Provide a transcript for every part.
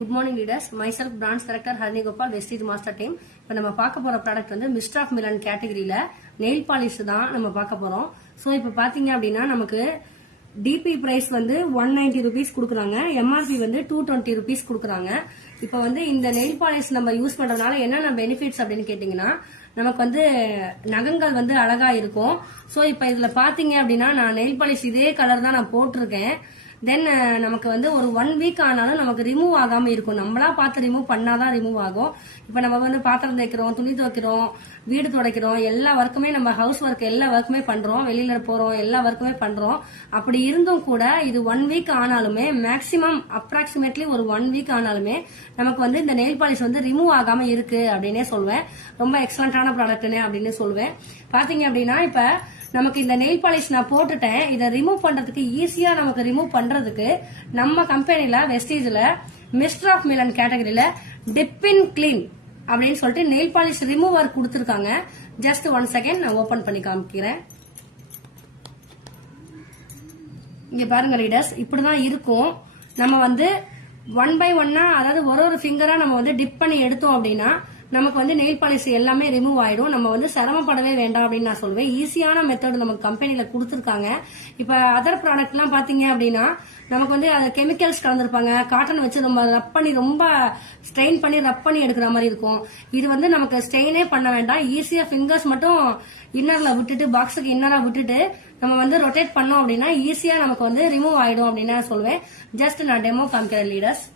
Good morning leaders, myself branch director Harini Gopal, Vestige master team. இப்போ நம்ம பார்க்க போற ப்ராடக்ட் வந்து மிஸ்டர் ஆஃப் மிலன் கேட்டகரியில நெயில் பாலிஷ் தான் நம்ம பார்க்க போறோம். ஸோ இப்போ பாத்தீங்க அப்படின்னா நமக்கு டிபி பிரைஸ் வந்து 190 rupees கொடுக்குறாங்க, எம்ஆர்பி வந்து 220 rupees கொடுக்குறாங்க. இப்போ வந்து இந்த நெயில் பாலிஷ் நம்ம யூஸ் பண்றதுனால என்னென்ன பெனிஃபிட்ஸ் அப்படின்னு கேட்டீங்கன்னா, நமக்கு வந்து நகங்கள் வந்து அழகா இருக்கும். ஸோ இப்போ இதுல பாத்தீங்க அப்படின்னா நான் நெயில் பாலிஷ் இதே கலர் தான் நான் போட்டிருக்கேன். தென் நமக்கு வந்து ஒரு 1 week ஆனாலும் நமக்கு ரிமூவ் ஆகாம இருக்கும். நம்மளா பார்த்து ரிமூவ் பண்ணாதான் ரிமூவ் ஆகும். இப்ப நம்ம வந்து பாத்திரம் தேய்க்கிறோம், துணி துவைக்கிறோம், வீடு துடைக்கிறோம், எல்லா ஒர்க்குமே நம்ம ஹவுஸ் ஒர்க் எல்லா ஒர்க்குமே பண்றோம், வெளியில போறோம், எல்லா ஒர்க்குமே பண்றோம். அப்படி இருந்தும் கூட இது 1 week ஆனாலுமே மேக்சிமம் அப்ராக்சிமேட்லி ஒரு 1 week ஆனாலுமே நமக்கு வந்து இந்த நெயில் பாலிஷ் வந்து ரிமூவ் ஆகாம இருக்கு அப்படின்னே சொல்வேன். ரொம்ப எக்ஸலண்டான ப்ராடக்ட்னே அப்படின்னு சொல்லுவேன். பாத்தீங்க அப்படின்னா இப்ப நமக்கு இந்த நெயில் பாலிஷ் நான் போட்டுட்டேன். இதை ரிமூவ் பண்றதுக்கு ஈஸியா நமக்கு ரிமூவ் பண்றதுக்கு நம்ம கம்பெனில வெஸ்டீஜ்ல மிஸ்டர் ஆஃப் மிலன் கேட்டகரியில டிப் இன் கிளீன் அப்படின்னு சொல்லிட்டு நெயில் பாலிஷ் ரிமூவர் கொடுத்திருக்காங்க. ஜஸ்ட் 1 செகண்ட் நான் ஓபன் பண்ணி காமிக்கிறேன். இங்க பாருங்க லீடர்ஸ், இப்படிதான் இருக்கும். நம்ம வந்து 1 by 1 அதாவது ஒரு ஃபிங்கரா நம்ம வந்து டிப் பண்ணி எடுத்தோம் அப்படின்னா நமக்கு வந்து நெயில் பாலிஷ் எல்லாமே ரிமூவ் ஆயிடும். நம்ம வந்து சிரமப்படவே வேண்டாம் அப்படின்னு நான் சொல்வேன். ஈஸியான மெத்தட் நமக்கு கம்பெனில கொடுத்துருக்காங்க. இப்ப அதர் ப்ராடக்ட் எல்லாம் பாத்தீங்க அப்படின்னா நமக்கு வந்து அது கெமிக்கல்ஸ் கலந்துருப்பாங்க. காட்டன் வச்சு நம்ம ரப் பண்ணி ரொம்ப ஸ்ட்ரெயின் பண்ணி ரப் பண்ணி எடுக்கிற மாதிரி இருக்கும். இது வந்து நமக்கு ஸ்ட்ரெயினே பண்ண வேண்டாம். ஈஸியா ஃபிங்கர்ஸ் மட்டும் இன்னர்ல விட்டுட்டு பாக்ஸுக்கு இன்னரா விட்டுட்டு நம்ம வந்து ரொட்டேட் பண்ணோம் அப்படின்னா ஈஸியா நமக்கு வந்து ரிமூவ் ஆயிடும் அப்படின்னு நான் சொல்வேன். ஜஸ்ட் நான் டெமோ காமிக்கிறேன் லீடர்ஸ்.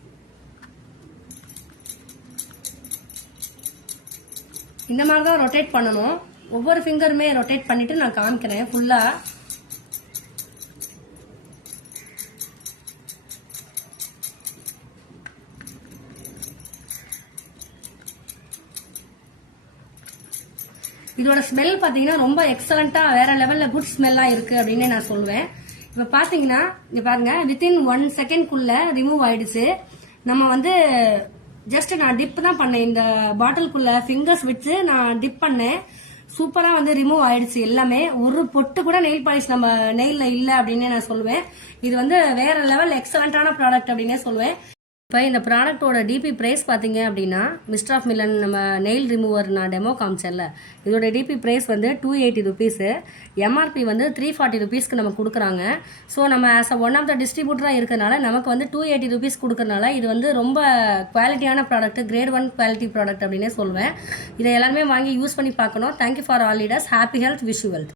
இந்த மாதிரி தான் ரொட்டேட் பண்ணணும். ஒவ்வொரு ஃபிங்கருமே ரொட்டேட் பண்ணிட்டு நான் காமிக்கிறேன் ஃபுல்லா. இதோட ஸ்மெல் பாத்தீங்கன்னா ரொம்ப எக்ஸலண்டா வேற லெவல்ல குட் ஸ்மெல்லா இருக்கு அப்படின்னு நான் சொல்லுவேன். இப்ப பாத்தீங்கன்னா இங்க பாருங்க, வித்தின் 1 செகண்ட்குள்ள ரிமூவ் ஆயிடுச்சு. நம்ம வந்து ஜஸ்ட் நான் டிப் தான் பண்ணேன். இந்த பாட்டிலுக்குள்ள ஃபிங்கர்ஸ் வச்சு நான் டிப் பண்ணேன். சூப்பரா வந்து ரிமூவ் ஆயிடுச்சு எல்லாமே. ஒரு பொட்டு கூட நெயில் பாலிஷ் நம்ம நெயில்ல இல்ல அப்படின்னு நான் சொல்லுவேன். இது வந்து வேற லெவல் எக்ஸலண்டான ப்ராடக்ட் அப்படின்னே சொல்லுவேன். இப்போ இந்த ப்ராடக்டோட டிபி பிரைஸ் பார்த்தீங்க அப்படின்னா மிஸ்டர் ஆஃப் மிலன் நம்ம நெயில் ரிமூவர் நான் டெமோ காமிச்சேன்ல, இதோட டிபி பிரைஸ் வந்து 280 rupees, எம்ஆர்பி வந்து 340 rupeesக்கு நம்ம கொடுக்குறாங்க. ஸோ நம்ம as a one of the டிஸ்ட்ரிபியூட்டராக இருக்கிறனால நமக்கு வந்து 280 rupees கொடுக்கறனால இது வந்து ரொம்ப குவாலிட்டியான ப்ராடக்ட், கிரேட் 1 குவாலிட்டி ப்ராடக்ட் அப்படின்னே சொல்லுவேன். இதை எல்லாருமே வாங்கி யூஸ் பண்ணி பார்க்கணும். Thank you for all leaders. Happy health, wish you wealth.